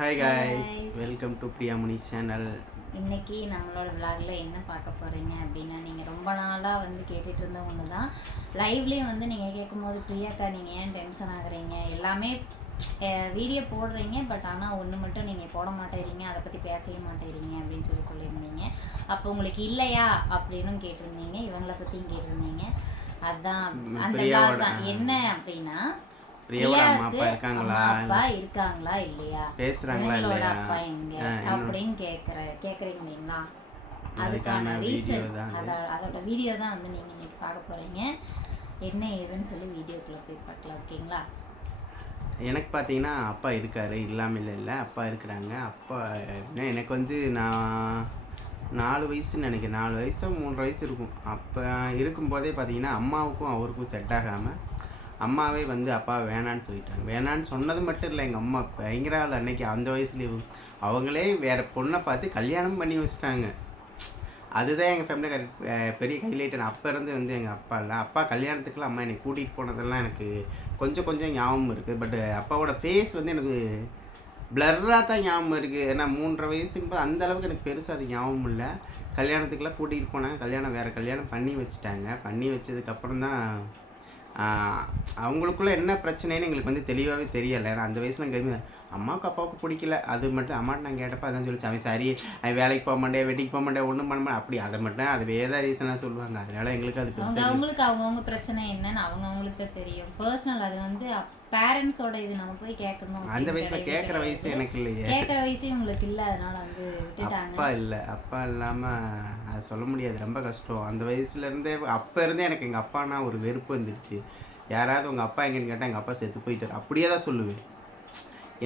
Hi guys, welcome to Priyamani channel. இன்னைக்கு நம்மளோட விளாக்ல என்ன பார்க்க போகிறீங்க அப்படின்னா, நீங்கள் ரொம்ப நாளாக கேட்டுட்டு இருந்த ஒன்று தான். லைவ்லேயும் நீங்கள் கேட்கும்போது, பிரியாக்கா நீங்கள் ஏன் டென்ஷன் ஆகுறீங்க, எல்லாமே வீடியோ போடுறீங்க, பட் ஆனால் ஒன்று மட்டும் நீங்கள் போட மாட்டேறீங்க, அதை பற்றி பேசவே மாட்டேறீங்க அப்படின்னு சொல்லியிருந்தீங்க. அப்போ உங்களுக்கு இல்லையா அப்படின்னு கேட்டிருந்தீங்க, இவங்களை பற்றியும் கேட்டிருந்தீங்க. அதுதான் அந்த விளாக் தான். என்ன அப்படின்னா, அப்பா இருக்காங்களா இல்லையா, பேசுறாங்களா அப்பா எங்க அப்படின்னு கேக்குறீங்க இல்லைங்களா, அதுக்கான ரீசன் அதோட வீடியோ தான் நீங்க இன்னைக்கு பார்க்க போறீங்க. என்ன ஏதுன்னு சொல்லி வீடியோக்குள்ள போய் பார்க்கலாம். ஓகேங்களா? எனக்கு பார்த்தீங்கன்னா அப்பா இருக்காரு, இல்லாமல் இல்லை, அப்பா இருக்கிறாங்க. அப்பா எனக்கு நான் 4 வயசுன்னு நினைக்கிறேன், 4 வயசோ 3 வயசு இருக்கும். அப்போ இருக்கும்போதே பார்த்தீங்கன்னா அம்மாவுக்கும் அவருக்கும் செட் ஆகாமல் அம்மாவே அப்பா வேணான்னு சொல்லிட்டாங்க. வேணான்னு சொன்னது மட்டும் இல்லை, எங்கள் அம்மா பயங்கர ஆள். அன்னைக்கு அந்த வயசுலேயே அவங்களே வேறு பொண்ணை பார்த்து கல்யாணம் பண்ணி வச்சுட்டாங்க. அதுதான் எங்கள் ஃபேமிலியில் பெரிய ஹைலைட்டு. அப்போ இருந்து எங்கள் அப்பா இல்லை, அப்பா கல்யாணத்துக்குலாம் அம்மா என்னை கூட்டிகிட்டு போனதெல்லாம் எனக்கு கொஞ்சம் ஞாபகம் இருக்குது. பட் அப்பாவோட ஃபேஸ் எனக்கு பிளர்ராக தான் ஞாபகம் இருக்குது. ஏன்னா 3.5 வயசுங்கும்போது அந்தளவுக்கு எனக்கு பெருசாக அது ஞாபகம் இல்லை. கல்யாணத்துக்குலாம் கூட்டிகிட்டு போனாங்க, வேறு கல்யாணம் பண்ணி வச்சுட்டாங்க. பண்ணி வச்சதுக்கப்புறம் தான் அவங்களுக்குள்ள என்ன பிரச்சனைன்னு எங்களுக்கு தெளிவாகவே தெரியலை. ஏன்னா அந்த வயசில் எங்கே அம்மாவுக்கு அப்பாவுக்கு பிடிக்கல. அது மட்டும் அம்மாட்ட நான் கேட்டப்போ அதான் சொல்லிச்சு, அவன் சரி அவன் வேலைக்கு போக மாட்டேன், வெட்டிக்கு போக மாட்டேன், ஒன்றும் பண்ண மாட்டேன், அப்படி அதை மட்டும் அது வேறு ரீசனாக சொல்லுவாங்க. அதனால எங்களுக்கு அது அவங்களுக்கு அவங்கவுங்க பிரச்சனை என்னன்னு அவங்கவுங்களுக்கு தெரியும். பர்சனல் அது பேரண்ட்ஸோட இது நம்ம போய் கேட்கணும். அந்த வயசில் கேட்குற வயசு எனக்கு இல்லையே, கேட்குற வயசு உங்களுக்கு இல்லை, அதனால விட்டுட்டாங்க. அப்பா இல்லை, அப்பா இல்லாமல் அது சொல்ல முடியாது, ரொம்ப கஷ்டம். அந்த வயசுலேருந்தே அப்போ இருந்தே எனக்கு எங்கள் அப்பானா ஒரு வெறுப்பு வந்துடுச்சு. யாராவது உங்கள் அப்பா எங்கேன்னு கேட்டால் எங்கள் அப்பா செத்து போயிட்டார் அப்படியே தான் சொல்லுவேன்.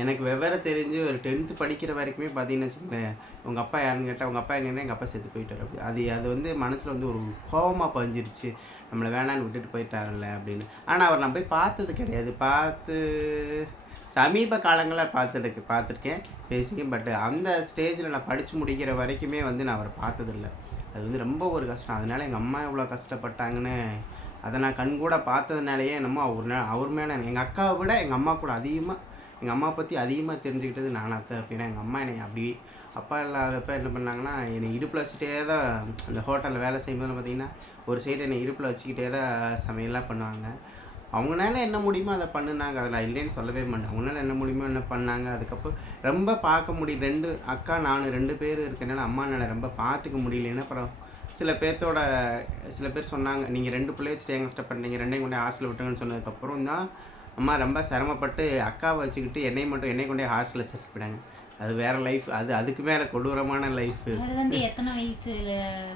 எனக்கு விவரம் தெரிஞ்சு ஒரு 10th படிக்கிற வரைக்குமே பார்த்தீங்கன்னு வச்சுக்கோங்களேன், உங்கள் அப்பா யாருன்னு கேட்டால் உங்கள் அப்பா எங்கன்னா எங்கள் அப்பா செத்து போயிட்டார் அப்படி. அது மனசில் ஒரு கோபமாக பதிஞ்சிருச்சு, நம்மளை வேணான்னு விட்டுட்டு போயிட்டார்ல அப்படின்னு. ஆனால் அவர் நான் போய் பார்த்தது கிடையாது. சமீப காலங்களில் பார்த்துருக்கேன், பேசிக்கேன். பட் அந்த ஸ்டேஜில் நான் படித்து முடிக்கிற வரைக்குமே நான் அவரை பார்த்ததில்லை. அது ரொம்ப ஒரு கஷ்டம். அதனால எங்கள் அம்மா எவ்வளோ கஷ்டப்பட்டாங்கன்னு அதை நான் கண்கூட பார்த்ததுனாலேயே என்னமோ அவர் மேலே எங்கள் அக்காவை விட எங்கள் அம்மா கூட எங்கள் அம்மா பற்றி அதிகமாக தெரிஞ்சுக்கிட்டது நானாக தான். அப்படின்னா எங்கள் அம்மா என்னை அப்படி அப்பா இல்லாதப்போ என்ன பண்ணாங்கன்னா, என்னை இடுப்பில் வச்சுட்டே தான் அந்த ஹோட்டலில் வேலை செய்யும்போது பார்த்திங்கன்னா ஒரு சைடு என்னை இடுப்பில் வச்சுக்கிட்டே தான் சமையல்லாம் பண்ணுவாங்க. அவங்களால என்ன முடியுமோ அதை பண்ணினாங்க, அதை நான் இல்லைன்னு சொல்லவே மாட்டேன். அவங்களால என்ன முடியுமோ என்ன பண்ணாங்க. அதுக்கப்புறம் ரொம்ப பார்க்க முடியும், 2 அக்கா நான் 2 பேர் இருக்கனால அம்மானால ரொம்ப பார்த்துக்க முடியலன்னு அப்புறம் சில பேர் சொன்னாங்க, நீங்கள் 2 பிள்ளைய வச்சுட்டு ஏன் கஷ்டப்படுறீங்க, 2ஐயும் கொண்டே ஹாஸ்டலில் விட்டுங்கன்னு சொன்னதுக்கப்புறம் தான் அம்மா ரொம்ப சிரமப்பட்டு அக்காவை வச்சுக்கிட்டு என்னை கொண்டே ஹாஸ்டலில் சேர்த்து போயிட்டாங்க. அது வேறு லைஃப், அதுக்கு மேலே கொடூரமான லைஃபு. எத்தனை வயசுல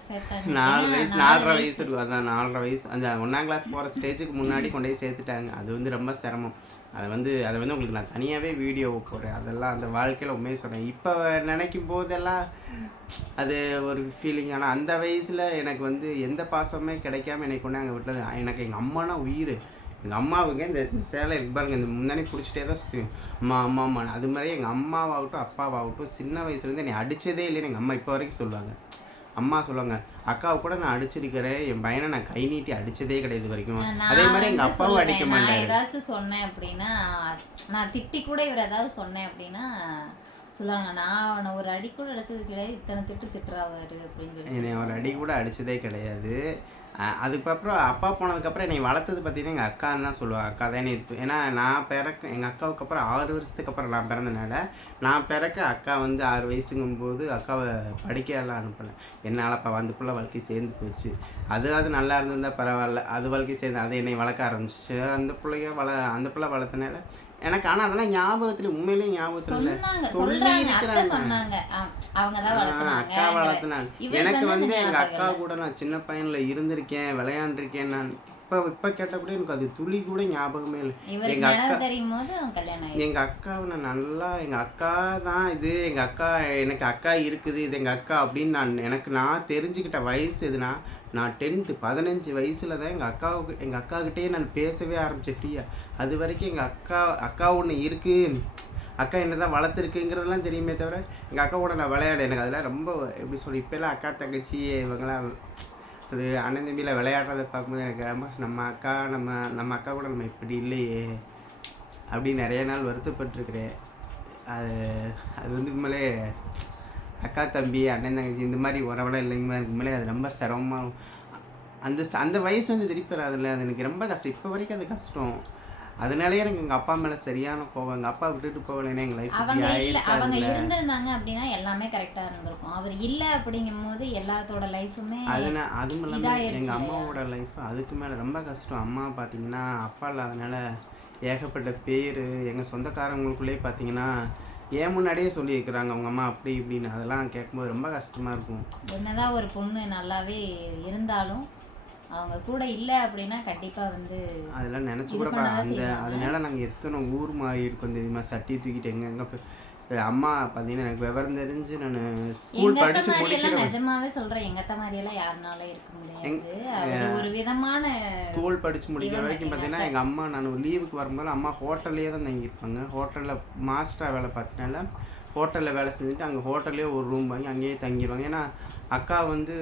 சேர்த்தாங்க? 4 வயசு 4.5 வயசு இருக்கும். அதான் 4.5 வயசு அந்த 1ஆம் கிளாஸ் போகிற ஸ்டேஜுக்கு முன்னாடி கொண்டு போய் சேர்த்துட்டாங்க. அது ரொம்ப சிரமம். அதை உங்களுக்கு நான் தனியாகவே வீடியோ போடுறேன். அதெல்லாம் அந்த வாழ்க்கையில் உண்மையை சொல்கிறேன். இப்போ நினைக்கும் போதெல்லாம் அது ஒரு ஃபீலிங். ஆனால் அந்த வயசில் எனக்கு எந்த பாசமே கிடைக்காம என்னை கொண்டு அங்கே விட்டது. எனக்கு எங்கள் அம்மானா உயிர். எங்கள் அம்மாவுங்க இந்த சேலை பாருங்க, இந்த முன்னாடி பிடிச்சிட்டே தான் சுற்றுவேன், அம்மா. அது மாதிரி எங்கள் அம்மாவாகட்டும் அப்பாவாகட்டும் சின்ன வயசுலேருந்து என்னை அடித்ததே இல்லைன்னு எங்கள் அம்மா இப்போ வரைக்கும் சொல்லுவாங்க. அம்மா சொல்லுவாங்க, அக்காவை கூட நான் அடிச்சிருக்கிறேன், என் பையனை நான் கை நீட்டி அடித்ததே கிடையாது இது வரைக்கும். அதே மாதிரி எங்கள் அப்பாவும் அடிக்க மாட்டேன். ஏதாச்சும் சொன்னேன் அப்படின்னா, நான் திட்டி கூட இவர் ஏதாவது சொன்னேன் அப்படின்னா சொல்லுவாங்க, நான் அவனை ஒரு அடி கூட அடிச்சது கிடையாது, இத்தனை திட்டுறாவாரு அப்படின்னு. என்னை ஒரு அடி கூட அடித்ததே கிடையாது. அதுக்கப்புறம் அப்பா போனதுக்கப்புறம் என்னை வளர்த்தது பார்த்தீங்கன்னா எங்கள் அக்கான்னு தான் சொல்லுவாங்க. அக்கா தான் என்னை ஏன்னா நான் எங்கள் அக்காவுக்கு அப்புறம் 6 வருஷத்துக்கு அப்புறம் நான் பிறந்தனால, நான் பிறக்க அக்கா 6 வயசுங்கும்போது அக்காவை படிக்கலாம் அனுப்பலை. என்னால் அப்போ புள்ள வாழ்க்கை சேர்ந்து போச்சு. அது நல்லா இருந்திருந்தால் பரவாயில்ல. அது வாழ்க்கை சேர்ந்து அது என்னை வளர்க்க ஆரம்பிச்சு. அந்த பிள்ளை வளர்த்தனால எனக்கு. ஆனால் அதெல்லாம் ஞாபகத்தில் உண்மையிலேயே ஞாபகத்தில் இல்லை, சொல்லியிருக்கிறாங்க. அக்கா வளர்த்துனாங்க. எனக்கு எங்கள் அக்கா கூட நான் சின்ன பையனில் இருந்திருக்கேன், விளையாண்டுருக்கேன். நான் இப்போ கேட்டால் கூட எனக்கு அது துளி கூட ஞாபகமே இல்லை. எங்கள் அக்காவை நான் நல்லா எங்கள் அக்கா தான் இது, எங்கள் அக்கா எனக்கு அக்கா இருக்குது, இது எங்கள் அக்கா அப்படின்னு நான் தெரிஞ்சுக்கிட்ட வயசு எதுனா, நான் 10th 15 வயசில் தான் எங்கள் அக்காக்கிட்டே நான் பேசவே ஆரம்பித்தேன் ஃப்ரீயாக. அது வரைக்கும் எங்கள் அக்கா ஒன்று இருக்குது, அக்கா என்ன தான் வளர்த்துருக்குங்கிறதெல்லாம் தெரியுமே தவிர எங்கள் அக்காவோட நான் விளையாட எனக்கு அதெல்லாம் ரொம்ப எப்படி சொல்லி இப்போலாம் அக்கா தங்கச்சி இவங்களாம் அது அண்ணன் தம்பியில் விளையாடுறதை பார்க்கும்போது எனக்கு ரொம்ப நம்ம அக்கா கூட நம்ம இப்படி இல்லையே அப்படின்னு நிறைய நாள் வருத்தப்பட்டுருக்கிறேன். அது அது வந்து உண்மையிலே அக்கா தம்பி அண்ணன் தங்கச்சி இந்த மாதிரி உறவெல்லாம் இல்லைங்க உண்மையிலே அது ரொம்ப சிரமமாக அந்த வயசு வந்து திருப்பி வராதுல்ல. அது எனக்கு ரொம்ப கஷ்டம். இப்போ வரைக்கும் அது கஷ்டம். அதனாலேயே எனக்கு எங்கள் அப்பா மேலே சரியான கோவம். எங்கள் அப்பா விட்டுட்டு போகலைன்னா எங்கள் லைஃப் இப்படி அவங்க ஆயிருக்காதுல்ல. இருந்திருந்தாங்க அப்படின்னா எல்லாமே கரெக்டா இருந்திருக்கும். அவர் இல்ல அப்படிங்கும்போது எல்லாத்தோட லைஃபுமே அதுவும் இல்லாமல் இதாயிடுச்சு எங்கள் இல்லையா? அம்மாவோட லைஃப் அதுக்கு மேலே ரொம்ப கஷ்டம். அம்மா பார்த்தீங்கன்னா அப்பா இல்லாதனால ஏகப்பட்ட பேர் எங்கள் சொந்தக்காரங்களுக்குள்ளேயே பார்த்தீங்கன்னா ஏன் முன்னாடியே சொல்லியிருக்கிறாங்க அவங்க அம்மா அப்படி இப்படின்னு. அதெல்லாம் கேட்கும்போது ரொம்ப கஷ்டமாக இருக்கும். என்னதான் ஒரு பொண்ணு நல்லாவே இருந்தாலும் அவங்க கூட இல்லை அப்படின்னா கண்டிப்பா வந்து அதெல்லாம் நினச்சி இது கூட பண்ணதான் செய்வாங்க. அதனால நாங்கள் எத்தனை ஊர் மாறி இருக்கோம் தெரியுமா. சட்டி தூக்கிட்டு எங்கே போய் அம்மா பார்த்தீங்கன்னா எனக்கு விவரம் தெரிஞ்சு நான் ஸ்கூல் எங்க அத்தை படித்து மாதிரி எல்லாம் முடிக்கிற நிஜமாவே சொல்றேன், எங்க அத்தை மாதிரி எல்லாம் யாருனால இருக்க முடியாது. அது ஒரு விதமான ஸ்கூல் படித்து முடிக்கிற இவங்க வரைக்கும் எங்க பார்த்தீங்கன்னா அத்தை. எங்கள் அம்மா நான் லீவுக்கு வரும்போது அம்மா ஹோட்டல்லையே தான் தங்கியிருப்பாங்க. ஹோட்டலில் மாஸ்டராக வேலை பார்த்தனால ஹோட்டலில் வேலை செஞ்சுட்டு அங்கே ஹோட்டல்லே ஒரு ரூம் வாங்கி அங்கேயே தங்கிடுவாங்க. ஏன்னா அக்கா வந்து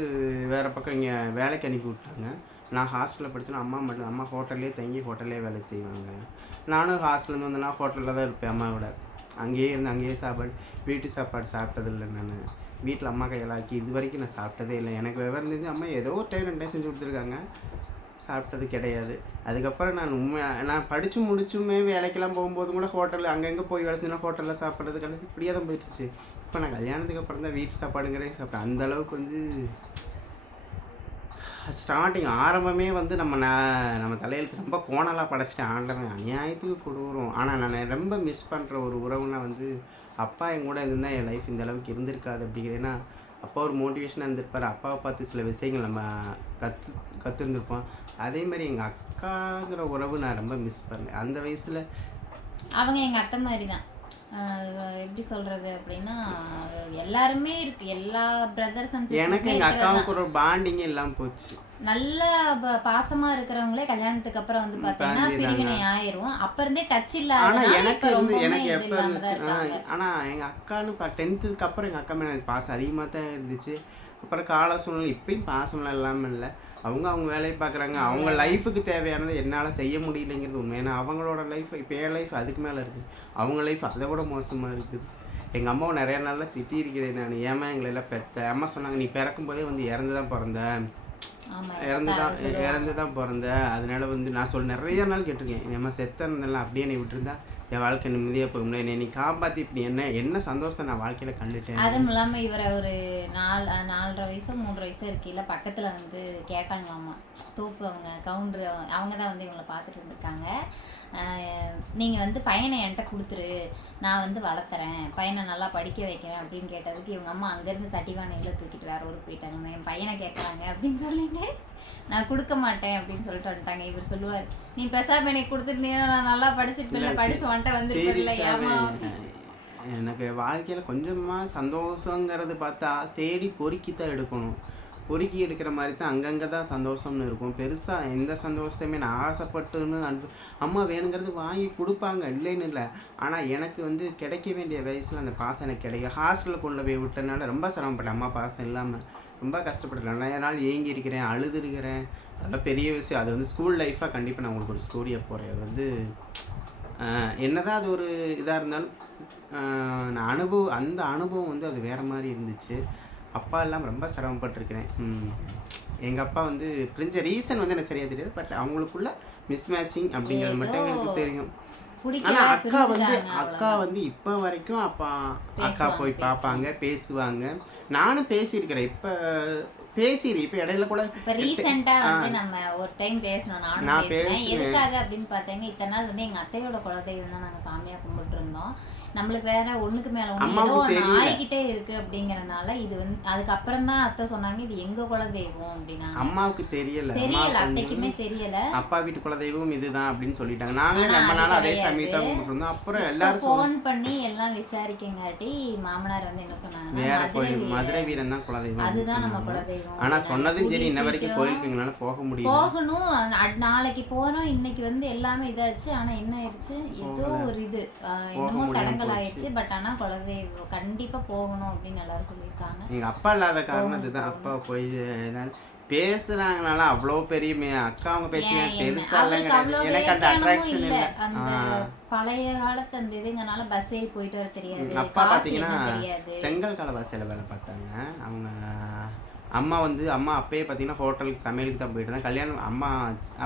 வேறு பக்கம் இங்கே வேலைக்கு அனுப்பி விட்டாங்க. நான் ஹாஸ்டலில் படித்தேன்னா அம்மா ஹோட்டல்லே தங்கி ஹோட்டல்லே வேலை செய்வாங்க. நானும் ஹாஸ்டல்லேருந்து வந்தேன்னா ஹோட்டலில் தான் இருப்பேன் அம்மாவோட. அங்கேயே இருந்து அங்கேயே சாப்பாடு வீட்டு சாப்பாடு சாப்பிட்டதில்லை நான். வீட்டில் அம்மா கையில் ஆக்கி இது வரைக்கும் நான் சாப்பிட்டதே இல்லை. எனக்கு விவரம் தெரிஞ்சு அம்மா ஏதோ ஒரு டைம் 2 டைம் செஞ்சு கொடுத்துருக்காங்க, சாப்பிட்டது கிடையாது. அதுக்கப்புறம் நான் படித்து முடிச்சுமே வேலைக்கெல்லாம் போகும்போது கூட ஹோட்டலில் அங்கங்கே போய் வேலை செஞ்சா ஹோட்டலில் சாப்பிட்றது கிடையாது. இப்படியே தான் போயிடுச்சு. இப்போ நான் கல்யாணத்துக்கு அப்புறம் தான் வீட்டு சாப்பாடுங்கிறதே சாப்பிட்டேன். அந்தளவுக்கு வந்து ஸ்டார்டிங் ஆரம்பமே வந்து நம்ம தலையெழுத்து ரொம்ப கோணலாக படைச்சிட்டேன். ஆண்டவன் அநியாயத்துக்கு கொடூரம். ஆனால் நான் ரொம்ப மிஸ் பண்ணுற ஒரு உறவுனா வந்து அப்பா என் கூட இருந்தால் என் லைஃப் இந்த அளவுக்கு இருந்திருக்காது அப்படிங்கிறேன்னா. அப்பா ஒரு மோட்டிவேஷனாக இருந்திருப்பார். அப்பாவை பார்த்து சில விஷயங்கள் நம்ம கற்றுருந்துருப்போம். அதேமாதிரி எங்கள் அக்காங்கிற உறவு நான் ரொம்ப மிஸ் பண்ணேன் அந்த வயசில். அவங்க எங்க அத்தை மாதிரி தான். எப்படி சொல்றது அப்படின்னா எல்லாருமே இருக்கு, எல்லா பிரதர்ஸ் அண்ட் எனக்கு எங்கள் அக்காவுக்கு ஒரு பாண்டிங்கே இல்லாமல் போச்சு. நல்ல பாசமா இருக்கிறவங்களே கல்யாணத்துக்கு அப்புறம் வந்து பாத்தீங்கன்னா பிரிவினை ஆயிரும். அப்ப இருந்தே டச் இல்ல. ஆனால் எனக்கு எப்போ இருந்துச்சு ஆனால் எங்கள் அக்கான்னு 10th அப்புறம் எங்கள் அக்கா மேலே எனக்கு பாசம் அதிகமாக தான் இருந்துச்சு. அப்புறம் கால சூழ்நிலை இப்பயும் பாசம்லாம் இல்லாமல் இல்லை. அவங்க வேலையை பார்க்குறாங்க. அவங்க லைஃபுக்கு தேவையானதை என்னால் செய்ய முடியலைங்கிறது உண்மை. ஏன்னா அவங்களோட லைஃப் இப்போ என் லைஃப் அதுக்கு மேலே இருக்குது. அவங்க லைஃப் அதை விட மோசமாக இருக்குது. எங்கள் அம்மாவை நிறையா நாளில் திட்டியிருக்கிறேன் நான். ஏமா எங்களை எல்லாம் பெத்த அம்மா சொன்னாங்க, நீ பிறக்கும் போதே வந்து இறந்து தான் பிறந்த, இறந்து தான் பிறந்த. அதனால வந்து நான் நிறைய நாள் கேட்டிருக்கேன், என் அம்மா செத்த இருந்தெல்லாம் அப்படியே நீ விட்டுருந்தா என் வாழ்க்கை நிம்மதியாக போக முடியாது. என்னை நீ காப்பாற்றி இப்படி என்ன சந்தோஷத்தை நான் வாழ்க்கையில் கண்டுட்டேன். அதுவும் இல்லாமல் இவரை ஒரு 4.5 வயசோ 3 வயசோ இருக்கையில பக்கத்தில் வந்து கேட்டாங்களாமா தோப்பு. அவங்க கவுண்டரு அவங்க தான் வந்து இவங்களை பார்த்துட்டு இருந்திருக்காங்க. நீங்கள் வந்து பையனை என்கிட்ட கொடுத்துரு, நான் வந்து வளர்த்துறேன், பையனை நல்லா படிக்க வைக்கிறேன் அப்படின்னு கேட்டதுக்கு இவங்க அம்மா அங்கேருந்து சட்டிவானையில் தூக்கிட்டு வேற ஊருக்கு போயிட்டாங்க. என் பையனை கேட்குறாங்க அப்படின்னு சொல்லிட்டு நான் கொடுக்க மாட்டேன் அப்படின்னு சொல்லிட்டு வந்துட்டாங்க. இவர் சொல்லுவார், நீ பெசாம எனக்கு கொடுத்துருந்தீங்கன்னா நான் நல்லா படிச்சுட்டு படிச்சு வந்துட்டு வந்துருக்கல. ஏமா எனக்கு வாழ்க்கையில் கொஞ்சமாக சந்தோஷங்கிறது பார்த்தா தேடி பொறுக்கி தான் எடுக்கணும். பொறுக்கி எடுக்கிற மாதிரி தான் அங்கங்கே தான் சந்தோஷம்னு இருக்கும். பெருசாக எந்த சந்தோஷத்தையுமே நான் ஆசைப்பட்டுன்னு அம்மா வேணுங்கிறது வாங்கி கொடுப்பாங்க, இல்லைன்னு இல்லை. ஆனால் எனக்கு வந்து கிடைக்க வேண்டிய வயசில் அந்த பாசம் எனக்கு கிடைக்கும். ஹாஸ்டலில் கொண்டு போய் விட்டனால ரொம்ப சிரமப்பட்டேன். அம்மா பாசம் இல்லாமல் ரொம்ப கஷ்டப்பட்டேன். நிறைய நாள் ஏங்கி இருக்கிறேன், அழுது இருக்கிறேன். அதெல்லாம் பெரிய விஷயம். அது வந்து ஸ்கூல் லைஃபாக கண்டிப்பாக நான் உங்களுக்கு ஒரு ஸ்டோரியை போகிறேன். அது வந்து என்னதான் அது ஒரு இதாக இருந்தாலும் நான் அந்த அனுபவம் வந்து அது வேறு மாதிரி இருந்துச்சு. அப்பா எல்லாம் ரொம்ப சிரமப்பட்டிருக்கிறேன். எங்கள் அப்பா வந்து பிரிஞ்ச ரீசன் வந்து எனக்கு சரியாக தெரியாது. பட் அவங்களுக்குள்ள மிஸ் மேட்சிங் அப்படிங்கிறது மட்டும் எனக்கு தெரியும். ஆனால் அக்கா வந்து இப்போ வரைக்கும் அக்கா போய் பார்ப்பாங்க, பேசுவாங்க. நானும் பேசியிருக்கிறேன். இப்போ இடையில கூட இப்போ ரீசெண்டாக வந்து நம்ம ஒரு டைம் பேசணும். நானும் பேசுனேன். எதுக்காக அப்படின்னு பார்த்தேங்க, இத்தனை நாள் வந்து எங்கள் அத்தையோட குலதெய்வம் தான் நாங்கள் சாமியாக கும்பிட்டு இருந்தோம். நம்மளுக்கு வேற ஒண்ணுக்கு மேல ஒண்ணு ஆயிக்கிட்டே இருக்கு அப்படிங்கறனால இது வந்து அதுக்கப்புறம் தான் அத்தை சொன்னாங்க இது எங்க குலதெய்வம் அப்படின்னா. அம்மாவுக்கு தெரியல, அத்தைக்குமே தெரியல. அப்பா வீட்டு குலதெய்வம் இதுதான் அப்படின்னு சொல்லிட்டாங்க. நாங்களே நம்ம நாள் அதே சமயத்தை கும்பிட்டுருந்தோம். அப்புறம் எல்லாரும் ஃபோன் பண்ணி எல்லாம் விசாரிக்கங்காட்டி மாமனார் வந்து என்ன சொன்னாங்க, வேற கோயில் மதுரை வீரன் தான் குலதெய்வம், அதுதான் நம்ம குலதெய்வம். ஆனா சொன்னதும் சரி, இன்ன வரைக்கும் கோயிலுக்குங்களால போக முடியல. போகணும், நாளைக்கு போறோம். இன்னைக்கு வந்து எல்லாமே இதாச்சு. ஆனா என்ன ஆயிடுச்சு, ஏதோ ஒரு இது என்னமோ தடங்கள் ஆயிடுச்சு. பட் ஆனா குலதெய்வம் கண்டிப்பா போகணும் அப்படின்னு எல்லாரும் சொல்லியிருக்காங்க. எங்க அப்பா இல்லாத காரணத்துக்கு தான். அப்பா போய் பேசுறாங்கனால அவ்வளோ பெரிய அக்கா அவங்க பேசுங்க ஏன் என்ன பெருசா அவருக்கு இல்லைங்க, அவ்வளோ எனக்கு அந்த வேலைக்கானமும் அட்ராக்ஷன் இல்ல. இல்லை. அந்த பழைய காலத்து அந்த இதுங்கனால பஸ் ஏறி போயிட்டு வர தெரியாது, அப்பா காசு பார்த்தீங்கன்னா என்ன தெரியாது. செங்கல் கலவாசையில் வேலை பார்த்தாங்க அவங்க. அம்மா அப்பயே பார்த்தீங்கன்னா ஹோட்டலுக்கு சமையலுக்கு தான் போயிட்டு இருந்தாங்க. கல்யாணம்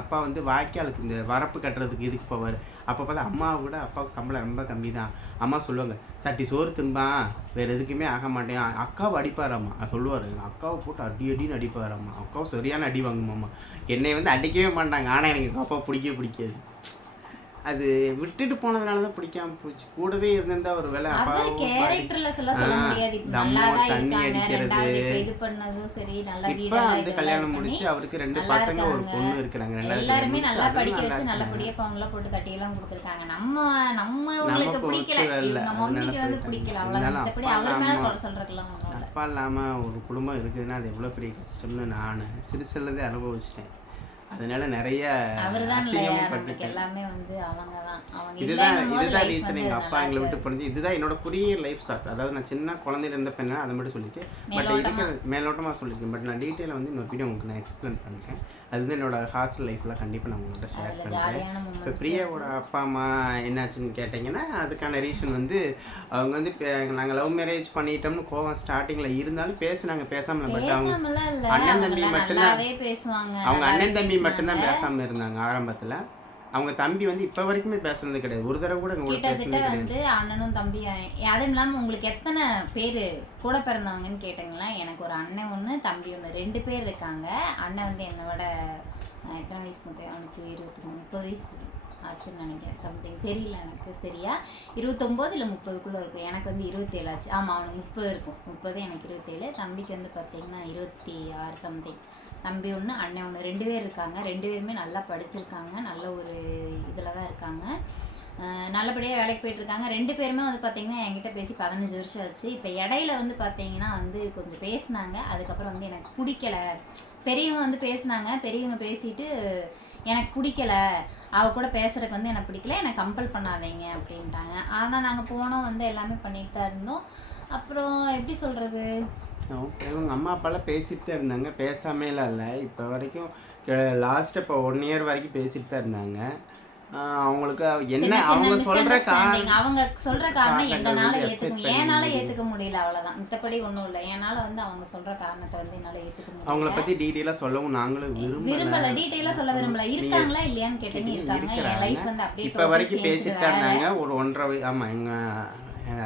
அப்பா வந்து வாய்க்காலுக்கு இந்த வரப்பு கட்டுறதுக்கு இதுக்கு போவார். அப்போ பார்த்தா அம்மாவை விட அப்பாவுக்கு சம்பளம் ரொம்ப கம்மி தான். அம்மா சொல்லுவாங்க, சட்டி சோறு தின்பான், வேறு எதுக்குமே ஆக மாட்டேன். அக்காவை அடிப்பாராம்மா சொல்லுவார். அக்காவை போட்டு அடின்னு அடிப்பாராம்மா. அக்காவை சரியான அடி வாங்குமாம்மா. என்னை வந்து அடிக்கவே மாட்டாங்க, ஆனால் எனக்கு எங்கள் அப்பா பிடிக்காது. அது விட்டுட்டு போனதுனால தான் பிடிக்காம போச்சு. கூடவே இருந்திருந்தா ஒரு வேலை அவர் கேரக்டர்ல சொல்ல முடியாது. இப்ப நல்லா தான் தண்ணி இருக்காங்க, அடிக்கிறது. ரெண்டாவது இப்ப இது பண்ணதும் சரி, நல்லா இப்போ வீடெல்லாம் வந்து இதெல்லாம் கல்யாணம் இது பண்ணி முடிச்சு அவருக்கு 2 நல்லா பசங்க ஒரு இருக்காங்க. பொண்ணு இருக்கிறாங்க. 2வது எல்லாருமே முடிச்சு நல்லா அதுவும் படிக்க நல்லா வச்சு நல்ல இருக்காங்க. படிய பவங்களாம் போட்டு கட்டியெல்லாம் கொடுத்துருக்காங்க. நம்மளுக்கு நமக்கு பிடிக்கல, ஒத்து வரல, இவங்க மம்மிக்கு வந்து அதனால பிடிக்கல, போயிட்டாங்க. அவ்வளவுதான். இருந்தாலும் மத்தபடி அப்பா அவர் மேல இல்லாம குறை சொல்றதுக்கெல்லாம் ஒண்ணும் இல்ல. அப்பா இல்லாமல் ஒரு குடும்பம் இருக்குதுன்னா அது எவ்வளோ பெரிய கஷ்டம்னு நான் சிறுசுலேருந்தே அனுபவிச்சிட்டேன். அதனால நிறைய அவர்தான் இல்லையா அசிங்கமும் நமக்கு பட்டுட்டேன். எல்லாமே வந்து அவங்கதான். அவங்க இதுதான் இல்லைங்கும் போது இதுதான் லைஃப் ரீசன் வந்து எங்கள் நல்லா அப்பா எங்களை விட்டு இருக்காது. போனது. இதுதான் என்னோட குறுகிய லைஃப் ஸ்டார்ட்ஸ். அதாவது நான் சின்ன குழந்தையில இருந்த பெண்ணா அதை மட்டும் சொல்லியிருக்கேன். பட் மேலோட்டமா இதுக்கு மேலோட்டமாக சொல்லியிருக்கேன். பட் நான் டீட்டெயிலாக வந்து இன்னொரு வீடியோ உங்களுக்கு நான் எக்ஸ்பிளைன் பண்ணுறேன். அது வந்து என்னோட ஹாஸ்டல் லைஃப்பில் கண்டிப்பாக நான் உங்கள்கிட்ட ஷேர் அதுல பண்ணுறேன். ஜாலியான இப்போ மூமெண்ட்ஸ் பிரியாவோட அப்பா அம்மா என்னாச்சுன்னு கேட்டிங்கன்னா அதுக்கான ரீசன் வந்து அவங்க வந்து நாங்கள் லவ் மேரேஜ் பண்ணிட்டோம்னு கோவம் ஸ்டார்டிங்கில் இருந்தாலும் பேசுனாங்க, பேசாமல். பட் அவங்க பேசாமலாம் இல்ல, அண்ணன் தம்பி அவங்கெல்லாம் மட்டும்தான் நல்லாவே பேசுவாங்க, அவங்க நல்லாவே அண்ணன் தம்பி மட்டும்தான் பேசுனாங்க. பேசாமல் இருந்தாங்க ஆரம்பத்தில். அவங்க தம்பி வந்து இப்போ வரைக்குமே பேசுனது கிடையாது. ஒரு தடவை கூட எங்க கூட கிட்டத்தட்ட பேசுனது கிடையாது. வந்து அண்ணனும் தம்பி, அதுவும் இல்லாம உங்களுக்கு எத்தனை பேரு கூட பிறந்தவங்கன்னு கேட்டீங்களா? எனக்கு ஒரு அண்ணன் ஒண்ணு, தம்பி ஒண்ணு, 2 பேர் இருக்காங்க. அண்ணன் வந்து என்னோட எத்தனை வயசு மொத்தம், அவனுக்கு 23 30 வயசு ஆச்சுன்னு நினைக்கிறேன், சம்திங் தெரியல எனக்கு சரியா. 29 இல்லை 30க்குள்ள இருக்கும். எனக்கு வந்து 27 ஆச்சு. ஆமா, அவனுக்கு 30 இருக்கும். 30, எனக்கு 27. தம்பிக்கு வந்து பார்த்தீங்கன்னா 26 சம்திங். தம்பி ஒன்று, அண்ணன் ஒன்று, 2 பேர் இருக்காங்க. 2 பேருமே நல்லா படிச்சிருக்காங்க, நல்ல ஒரு இதில் தான் இருக்காங்க, நல்லபடியாக வேலைக்கு போயிட்டுருக்காங்க. 2 பேருமே வந்து பார்த்திங்கன்னா என்கிட்ட பேசி 15 வருஷம் ஆச்சு. இப்போ இடையில வந்து பார்த்திங்கன்னா வந்து கொஞ்சம் பேசினாங்க. அதுக்கப்புறம் வந்து எனக்கு பிடிக்கல. பெரியவங்க வந்து பேசினாங்க, பெரியவங்க பேசிட்டு எனக்கு பிடிக்கல, கூட பேசுறதுக்கு வந்து எனக்கு பிடிக்கல, எனக்கு கம்பல் பண்ணாதீங்க அப்படின்ட்டாங்க. ஆனால் நாங்கள் போனோம், வந்து எல்லாமே பண்ணிட்டு தான் இருந்தோம். அப்புறம் எப்படி சொல்கிறது, இவங்க அம்மா அப்பாலாம் பேசிட்டு தான் இருந்தாங்க, பேசாமலாம் இல்லை. இப்போ வரைக்கும் லாஸ்ட் இப்போ 1 இயர் வரைக்கும் பேசிட்டு தான் இருந்தாங்க. அவங்களுக்கு என்ன அவங்க சொல்ற அவங்க சொல்ற காரணம் எங்களால வந்து ஏத்துக்க, accept என்னால பண்ண ஏத்துக்க முடியல, அவ்வளவுதான். மித்தபடி ஒண்ணும் இல்லை. என்னால வந்து அவங்க சொல்ற காரணத்தை வந்து என்னால ஏத்துக்க அவங்கள முடியல. பத்தி டீட்டெயிலா சொல்லவும் நாங்களும் விரும்பல, டீட்டெயிலா சொல்ல விரும்பல. இருக்காங்களா இல்லையான்னு கேட்டீங்க, இருக்காங்க. என் லைஃப் வந்து அப்படியே இப்போ வரைக்கும் பேசிட்டு தான் இருந்தாங்க. ஒரு 1.5 ஆமா, எங்க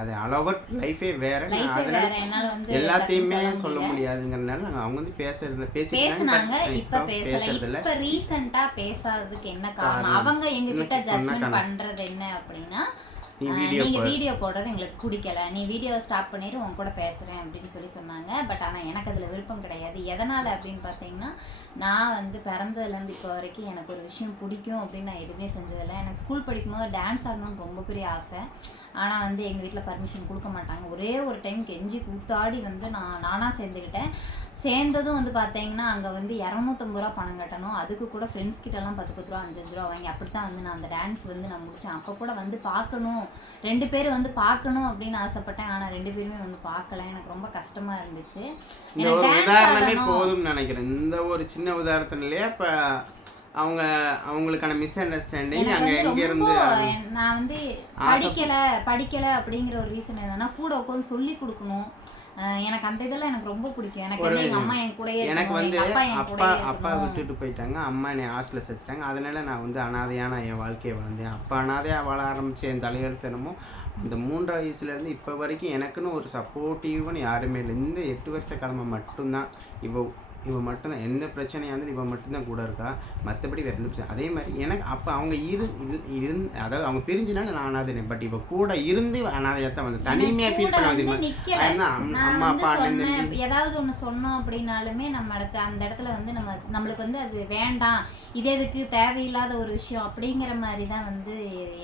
அது அளவர் லைஃபே வேற. என்னால வந்து எல்லாத்தையுமே சொல்ல முடியாதுங்கிறதுனால அவங்க வந்து பேசுனாங்க. இப்ப பேசல. இப்ப ரீசெண்டா பேசாததுக்கு என்ன காரணம், அவங்க எங்க கிட்ட ஜட்ஜ்மெண்ட் பண்றது என்ன அப்படின்னா, நீங்க வீடியோ போடுறது எங்களுக்கு பிடிக்கல, நீ வீடியோ ஸ்டாப் பண்ணிட்டு உன் கூட பேசுறேன் அப்படின்னு சொன்னாங்க. பட் ஆனா எனக்கு அதுல விருப்பம் கிடையாது. எதனால அப்படின்னு பார்த்தீங்கன்னா, நான் வந்து பிறந்ததுலேருந்து இப்போ வரைக்கும் எனக்கு ஒரு விஷயம் பிடிக்கும் அப்படின்னு நான் எதுவுமே செஞ்சதில்லை. எனக்கு ஸ்கூல் படிக்கும்போது டான்ஸ் ஆடணும்னு ரொம்ப பெரிய ஆசை. ஆனால் வந்து எங்கள் வீட்டில் பர்மிஷன் கொடுக்க மாட்டாங்க. ஒரே ஒரு டைம் கெஞ்சி கூத்தாடி வந்து நானாக சேர்ந்துக்கிட்டேன். சேர்ந்ததும் வந்து பார்த்தீங்கன்னா அங்கே வந்து 250 ரூபா பணம் கட்டணும். அதுக்கு கூட ஃப்ரெண்ட்ஸ் கிட்டலாம் 10 ரூபா 5 ரூபா வாங்கி அப்படி தான் வந்து நான் அந்த டான்ஸ் வந்து நான் முடித்தேன். அப்போ கூட வந்து பார்க்கணும், 2 பேர் வந்து பார்க்கணும் அப்படின்னு ஆசைப்பட்டேன். ஆனால் 2 பேருமே வந்து பார்க்கல. எனக்கு ரொம்ப கஷ்டமாக இருந்துச்சு. இந்த ஒரு உதாரணமே போதும்னு நினைக்கிறேன். இந்த ஒரு சின்ன உதாரணத்துலயே இப்போ அவங்களுக்கான மிஸ் அண்டர்ஸ்டாண்டிங் அங்கே எங்கேருந்து, நான் வந்து படிக்கலை அப்படிங்கிற ஒரு ரீசன் என்னன்னா, கூட உட்காந்து சொல்லி கொடுக்கணும். எனக்கு அந்த இதெல்லாம் எனக்கு ரொம்ப பிடிக்கும். எனக்கு வந்து எங்கள் அம்மா என் கூடயே, எனக்கு வந்து அப்பா இருக்கணும். விட்டுட்டு போயிட்டாங்க, அம்மா என்னை ஹாஸ்டலில் சேர்த்துட்டாங்க. அதனால நான் வந்து அனாதையான என் வாழ்க்கையை வளர்ந்தேன். அப்போ அனாதையாக வாழ ஆரம்பிச்சு என் தலையெழுத்தனமோ அந்த 3 வயசுலேருந்து இப்போ வரைக்கும் எனக்குன்னு ஒரு சப்போர்ட்டிவ்னு யாருமே இல்லை. இந்த 8 வருஷ காலமாக மட்டும்தான் இவ மட்டும்தான். எந்த பிரச்சனையாக இருந்தாலும் இவ மட்டும்தான் கூட இருக்கா, மற்றபடி வேறு எந்த பிரச்சனை. அதே மாதிரி எனக்கு அப்போ அவங்க அதாவது அவங்க பிரிஞ்சுனால நான் அனாதை. பட் இவ கூட இருந்து அனாதையாக தான் வந்து தனிமையாக ஃபீல் பண்ண வந்து அம்மா அப்பா ஏதாவது ஒன்று சொன்னோம் அப்படின்னாலுமே நம்ம அந்த இடத்துல வந்து நம்மளுக்கு வந்து அது வேண்டாம், இது எதுக்கு தேவையில்லாத ஒரு விஷயம் அப்படிங்கிற மாதிரி தான் வந்து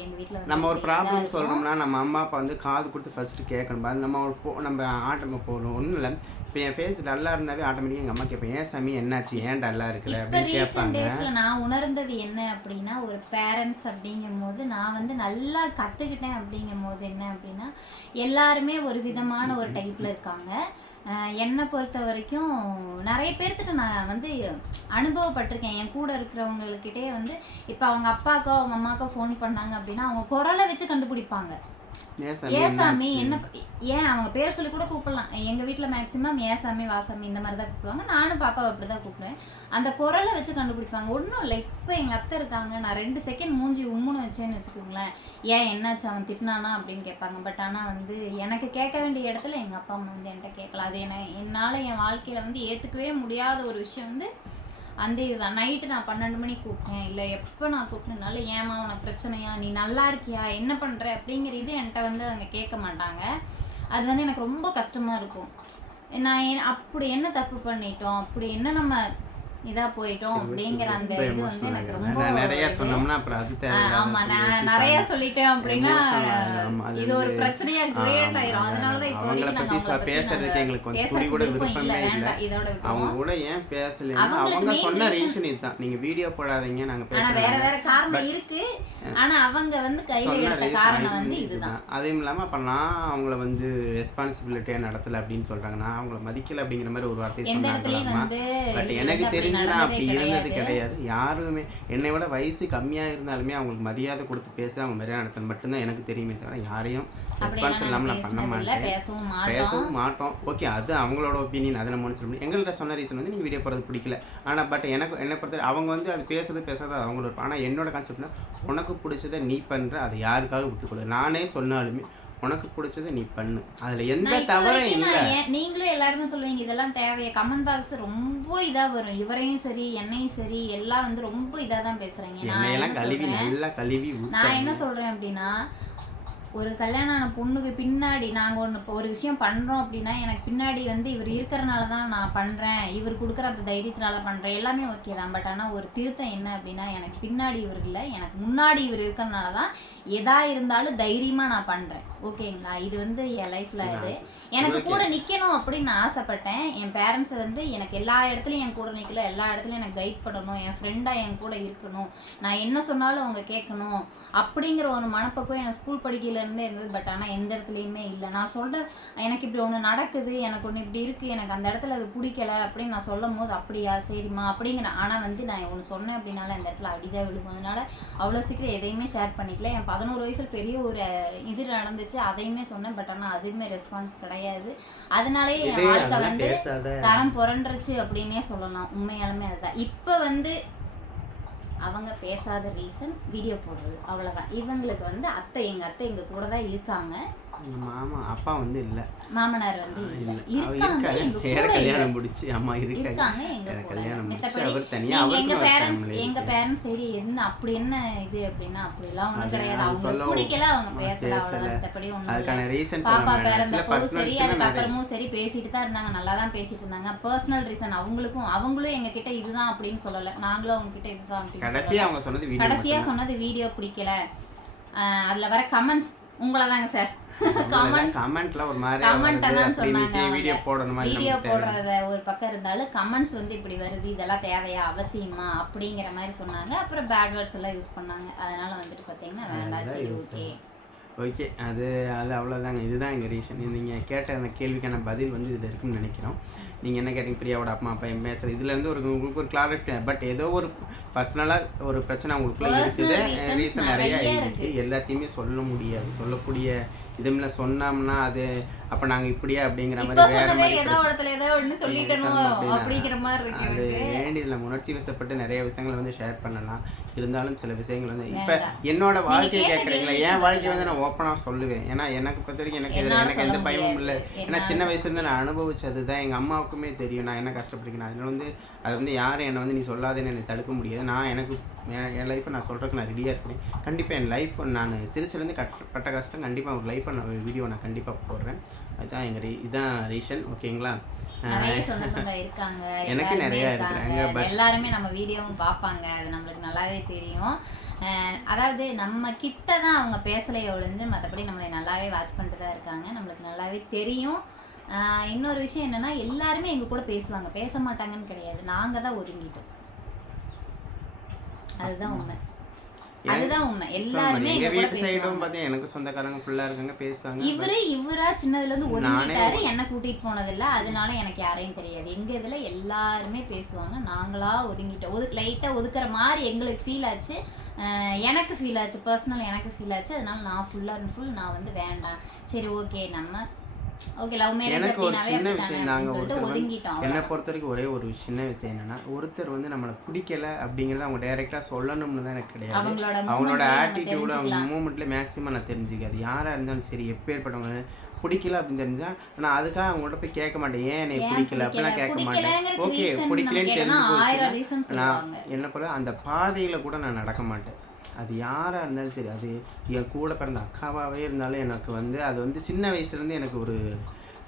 எங்கள் வீட்டில் நம்ம ஒரு ப்ராப்ளம் சொல்கிறோம்னா நம்ம அம்மா அப்பா வந்து காது கொடுத்து ஃபஸ்ட்டு கேட்கணும். அது நம்ம ஆட்டமாக போகணும். ஒன்றும் இல்லை, இப்போ என் ஃபேஸ் டல்லாக இருந்தாவே ஆட்டோமேட்டிக்காக எங்கள் அம்மா கேட்பேன், ஏன் சாமி என்னாச்சு, ஏன் டல்லாக இருக்கிற இப்போ அப்படின்னு ரீசெண்ட் கேட்பாங்க. டேஸில் நான் உணர்ந்தது என்ன அப்படின்னா, ஒரு பேரண்ட்ஸ் அப்படிங்கும் போது நான் வந்து நல்லா கற்றுக்கிட்டேன் அப்படிங்கும் போது என்ன அப்படின்னா, எல்லாருமே ஒரு விதமான ஒரு டைப்பில் இருக்காங்க. என்னை பொறுத்த வரைக்கும் நிறைய பேர்த்துட்டு நான் வந்து அனுபவப்பட்டிருக்கேன். என் கூட இருக்கிறவங்கக்கிட்டே வந்து இப்போ அவங்க அப்பாக்கோ அவங்க அம்மாக்கோ ஃபோன் பண்ணாங்க அப்படின்னா அவங்க குரலை வச்சு கண்டுபிடிப்பாங்க. ஏசாமி என்ன ஏன் அவங்க பேர் சொல்லி கூட கூப்பிடலாம். எங்கள் வீட்டில் மேக்ஸிமம் ஏசாமி வாசாமி இந்த மாதிரி தான் கூப்பிடுவாங்க. நானும் பாப்பாவை அப்படி தான் கூப்பிடுவேன். அந்த குரலை வச்சு கண்டுபிடிப்பாங்க. ஒன்றும் இல்லை, இப்போ எங்கள் அத்தை இருக்காங்க, நான் 2 செகண்ட் மூஞ்சி உம்முன்னு வச்சேன்னு வச்சுக்கோங்களேன், ஏன் என்னாச்சு அவன் திட்டினானா அப்படின்னு கேட்பாங்க. பட் ஆனால் வந்து எனக்கு கேட்க வேண்டிய இடத்துல எங்கள் அப்பா அம்மா வந்து என்கிட்ட கேட்கலாம். அது என்னால் என் வாழ்க்கையில் வந்து ஏற்றுக்கவே முடியாத ஒரு விஷயம் வந்து அந்த இதுதான். நைட்டு நான் 12 மணிக்கு கூப்பிட்டேன், இல்லை எப்போ நான் கூப்பிட்டேனாலும் ஏமா உனக்கு பிரச்சனையா, நீ நல்லா இருக்கியா, என்ன பண்ணுற அப்படிங்கிற இது என்கிட்ட வந்து அவங்க கேட்க மாட்டாங்க. அது வந்து எனக்கு ரொம்ப கஷ்டமாக இருக்கும். நான் அப்படி என்ன தப்பு பண்ணிட்டோம், அப்படி என்ன நம்ம இதா போயிட்டோம் அப்படிங்கிற அந்த இது வந்து எனக்கு ரொம்ப நிறைய சொன்னோம்னா அப்புறம் அது ஆமா நான் நிறைய சொல்லிட்டேன் அப்படின்னா இது ஒரு பிரச்சனையா கிரியேட் ஆயிரும். அதனாலதான் இப்போ அவங்கள பத்தி பேசுறதுக்கு எங்களுக்கு கொஞ்சம் துளி கூட விருப்பமே இல்லை. இதோட அவங்க கூட ஏன் பேசலைன்னா அவங்க சொன்ன ரீசன் இதுதான், நீங்க வீடியோ போடாதீங்க நாங்க பேசலாம். வேற வேற காரணம் இருக்கு, ஆனா அவங்க வந்து கையில எடுத்த காரணம் வந்து இதுதான். அதுவும் இல்லாம அப்ப நான் அவங்கள வந்து ரெஸ்பான்சிபிலிட்டியா நடத்தல அப்படின்னு சொல்றாங்க. நான் அவங்கள மதிக்கல அப்படிங்கிற மாதிரி ஒரு வார்த்தை சொன்னாங்க. பட் எனக்கு தெரிஞ்சு நான் அப்படி இருந்தது கிடையாது. யாருமே என்னை விட வயசு கம்மியா இருந்தாலுமே அவங்களுக்கு மரியாதை கொடுத்து பேச அவங்க மரியாதை நடத்தணும் மட்டும்தான் எனக்கு தெரியுமே தவிர யாரையும் ரெஸ்பான்ஸ் இல்லாம நான் பண்ண மாட்டேன், பேசவும் மாட்டோம். ஓகே, அது அவங்களோட ஒப்பீனியன், அதை நம்ம சொல்ல முடியும். எங்கள்கிட்ட சொன்ன ரீசன் வந்து நீங்க வீடியோ போடுறது பிடிக்கல. ஆனா பட் என்னை பொறுத்த அவங்க வந்து அது பேசாத அவங்களோட. ஆனா என்னோட கான்செப்ட்னா உனக்கு பிடிச்சதை நீ பண்ற, அதை யாருக்காக விட்டுக்கொடு. நானே சொன்னாலுமே உனக்கு பிடிச்சதை நீ பண்ணு, அதுல எந்த தவறும் இல்லை. நீங்களும் எல்லாருமே சொல்லுவீங்க இதெல்லாம் தேவையா, கமெண்ட் பாக்ஸ் ரொம்ப இதா வரும், இவரையும் சரி என்னையும் சரி எல்லாம் வந்து ரொம்ப இதா தான் பேசுறாங்க. நான் என்ன சொல்றேன் அப்படின்னா, ஒரு கல்யாணம் ஆன பொண்ணுக்கு பின்னாடி நாங்கள் ஒரு விஷயம் பண்ணுறோம் அப்படின்னா எனக்கு பின்னாடி வந்து இவர் இருக்கிறனால தான் நான் பண்ணுறேன், இவர் கொடுக்குற அந்த தைரியத்தினால பண்ணுறேன், எல்லாமே ஓகே தான். பட் ஆனால் ஒரு திருத்தம் என்ன அப்படின்னா, எனக்கு பின்னாடி இவர் இல்லை, எனக்கு முன்னாடி இவர் இருக்கிறனால தான் எதா இருந்தாலும் தைரியமாக நான் பண்ணுறேன். ஓகேங்களா, இது வந்து என் லைஃப்பில் இது எனக்கு கூட நிற்கணும் அப்படின்னு நான் ஆசைப்பட்டேன். என் பேரண்ட்ஸை வந்து எனக்கு எல்லா இடத்துலையும் என் கூட நிற்கல, எல்லா இடத்துலையும் எனக்கு கைட் பண்ணணும், என் ஃப்ரெண்டாக என் கூட இருக்கணும், நான் என்ன சொன்னாலும் அவங்க கேட்கணும் அப்படிங்கிற ஒரு மனப்பக்குவம் எனக்கு ஸ்கூல் படிக்கையிலேருந்தே இருந்தது. பட் ஆனால் எந்த இடத்துலையுமே இல்லை. நான் சொல்கிறேன் எனக்கு இப்படி ஒன்று நடக்குது, எனக்கு ஒன்று இப்படி இருக்குது, எனக்கு அந்த இடத்துல அது பிடிக்கல அப்படின்னு நான் சொல்லும் போது அப்படியா சரிம்மா அப்படிங்கிற. ஆனால் வந்து நான் ஒன்று சொன்னேன் அப்படின்னால அந்த இடத்துல அடிதான் விழுகும். அதனால அவ்வளோ சீக்கிரம் எதையுமே ஷேர் பண்ணிக்கல. என் 11 வயசில் பெரிய ஒரு இது நடந்துச்சு, அதையுமே சொன்னேன். பட் ஆனால் அதுவுமே ரெஸ்பான்ஸ் கிடையாது. அதனாலே என் வாழ்க்கை வந்து தரம் புரண்டுருச்சு அப்படின்னே சொல்லலாம். உண்மையாலுமே அதுதான். இப்போ வந்து அவங்க பேசாத ரீசன் வீடியோ போடுறது, அவ்வளோதான். இவங்களுக்கு வந்து எங்கள் அத்தை எங்கள் கூட தான் இருக்காங்க. மாமா அப்பா வந்து இல்லை, மாமனார் வந்து இருக்காங்க, கல்யாணம் முடிச்சு அம்மா இருக்காங்க, எங்க பேரண்ட்ஸ் சரி என்ன அப்படி என்ன இது அப்படின்னா அப்படிலாம் ஒண்ணும் கிடையாது. அவங்க பிடிக்கல, அவங்க பேசல, அவ்வளவுதான். மத்தபடி ஒண்ணும். பாப்பா பிறந்தப்போ சரி அதுக்கப்புறமும் சரி பேசிட்டு தான் இருந்தாங்க, நல்லா தான் பேசிட்டு இருந்தாங்க. பர்சனல் ரீசன் அவங்களும் எங்க கிட்ட இதுதான் அப்படின்னு சொல்லல, நாங்களும் அவங்க கிட்ட இதுதான் அப்படின்னு கடைசியா சொன்னது வீடியோ பிடிக்கல. அதுல வர கமெண்ட்ஸ் உங்களை தாங்க சார், கமெண்ட்ல ஒரு மாதிரி கமெண்ட் தான் சொன்னாங்க. வீடியோ போடுறத ஒரு பக்கம் இருந்தாலும் கமெண்ட்ஸ் வந்து இப்படி வருது, இதெல்லாம் தேவையா அவசியமா அப்படிங்கிற மாதிரி சொன்னாங்க. அப்புறம் பேட் வேர்ட்ஸ் எல்லாம் யூஸ் பண்ணாங்க. அதனால வந்துட்டு பார்த்தீங்கன்னா வேண்டாம், சரி ஓகே, அது அவ்வளோதாங்க. இதுதான் எங்கள் ரீசன். நீங்கள் கேட்ட அந்த கேள்விக்கான பதில் வந்து இதில் இருக்குன்னு நினைக்கிறோம். நீங்கள் என்ன கேட்டீங்க, பிரியாவோட அப்பா அப்பா என் பேசுகிறது இதுலேருந்து உங்களுக்கு ஒரு கிளாரிஃபை. பட் ஏதோ ஒரு பர்சனலாக ஒரு பிரச்சனை உங்களுக்குள்ள இருக்குது, ரீசன் நிறையா இருக்குது, எல்லாத்தையுமே சொல்ல முடியாது. சொல்லக்கூடிய இதுல சொன்னோம்னா அது அப்போ நாங்கள் இப்படியா அப்படிங்கிற மாதிரி வேற மாதிரி அது வேண்டியதில் உணர்ச்சி வசப்பட்டு நிறைய விஷயங்களை வந்து ஷேர் பண்ணலாம். இருந்தாலும் சில விஷயங்கள் வந்து இப்போ என்னோட வாழ்க்கையை கேட்குறீங்களா, என் வாழ்க்கையை வந்து நான் ஓப்பனாக சொல்லுவேன். ஏன்னா எனக்கு பொறுத்த வரைக்கும் எனக்கு எந்த பயமும் இல்லை. ஏன்னா சின்ன வயசுலேருந்து நான் அனுபவிச்சது தான், எங்கள் அம்மாவுக்குமே தெரியும் நான் என்ன கஷ்டப்பட்டிருக்கேன். அதில் வந்து அது வந்து யாரும் என்னை வந்து நீ சொல்லாதேன்னு என்னை தடுக்க முடியாது. நான் எனக்கு என் லைஃப்பை நான் சொல்கிறதுக்கு நான் ரெடியாக இருக்கிறேன். கண்டிப்பாக என் லைஃப் நான் சிறுசுலேருந்து பட்ட கஷ்டம் கண்டிப்பாக ஒரு லைஃப்பை நான் ஒரு வீடியோ நான் கண்டிப்பாக போடுறேன். அதுதான் இதான் ரீசன். ஓகேங்களா, எனக்கு நிறைய இருக்காங்க, எல்லாருமே நம்ம வீடியோவும் பார்ப்பாங்க, அது நம்மளுக்கு நல்லாவே தெரியும். அதாவது நம்ம கிட்ட தான் அவங்க பேசலையே ஒழிஞ்சு மற்றபடி நம்மளை நல்லாவே வாட்ச் பண்ணிட்டு தான் இருக்காங்க, நம்மளுக்கு நல்லாவே தெரியும். இன்னொரு விஷயம் என்னன்னா, எல்லாருமே எங்க கூட பேசுவாங்க, பேச மாட்டாங்கன்னு கிடையாது. நாங்க தான் ஒதுங்கிட்டோம். அதுதான் உண்மை. அதுதான் உண்மை. எல்லாருமே எங்க எங்க கூட வீட்டு சைடும் பேசுவாங்க. பார்த்தீங்கன்னா எனக்கு சொந்தக்காரங்க ஃபுல்லா இருக்காங்க, பேசுவாங்க. இவரா சின்னதுல இருந்து நானே ஒதுங்கிட்டாரு, என்ன கூட்டிட்டு போனதில்ல. அதனால எனக்கு யாரையும் தெரியாது. எங்க இதுல எல்லாருமே பேசுவாங்க, நாங்களா ஒதுங்கிட்டோம். லைட்டா ஒதுக்குற மாதிரி எங்களுக்கு ஃபீல் ஆச்சு. எனக்கு ஃபீல் ஆச்சு, பர்சனல் எனக்கு ஃபீல் ஆச்சு. அதனால நான் ஃபுல் அண்ட் ஃபுல் நான் வந்து வேண்டாம், சரி ஓகே நம்ம ஓகே லவ் மேரேஜ் எனக்கு ஒரு அப்படின்னாவே சின்ன அப்படித்தானே விஷயம், அப்படின்னு நாங்கள் சொல்லிட்டு ஒருத்தர் வந்து ஒதுங்கிட்டோம். என்னை அவ்வளவுதான். பொறுத்த வரைக்கும் ஒரே ஒரு சின்ன விஷயம் என்னன்னா, ஒருத்தர் வந்து நம்மளை பிடிக்கல அப்படிங்கிறத அவங்க டைரெக்டாக சொல்லணும்னு தான் எனக்கு கிடையாது. அவங்களோட அவங்களோட மூமெண்ட்லயே நம்ம ஆட்டிடியூடு, அவங்க தெரிஞ்சுக்கலாம். மூமெண்ட்லேயே மேக்ஸிமம் நான் தெரிஞ்சுக்காது. யாராக இருந்தாலும் சரி, எப்பேற்பட்டவங்க பிடிக்கல அப்படின்னு தெரிஞ்சா நான் அதுக்காக அவங்கள்ட்ட போய் கேட்க மாட்டேன், ஏன் என்னை ஏன் பிடிக்கல பிடிக்கல அப்படிலாம் கேட்க மாட்டேன். பிடிக்கலங்கிறதுக்கு ஓகே ரீசன் நம்ம பிடிக்கலன்னு கேட்டோம்னா தெரிஞ்சு 1000 ரீசன் போச்சுன்னா நான் சொல்லுவாங்க. என்ன பண்ணுவேன், அந்த பாதையில் கூட நான் நடக்க மாட்டேன். அது யாராக இருந்தாலும் சரி, அது என் கூட பிறந்த அக்காவாகவே இருந்தாலும் எனக்கு வந்து அது வந்து சின்ன வயசுலேருந்து எனக்கு ஒரு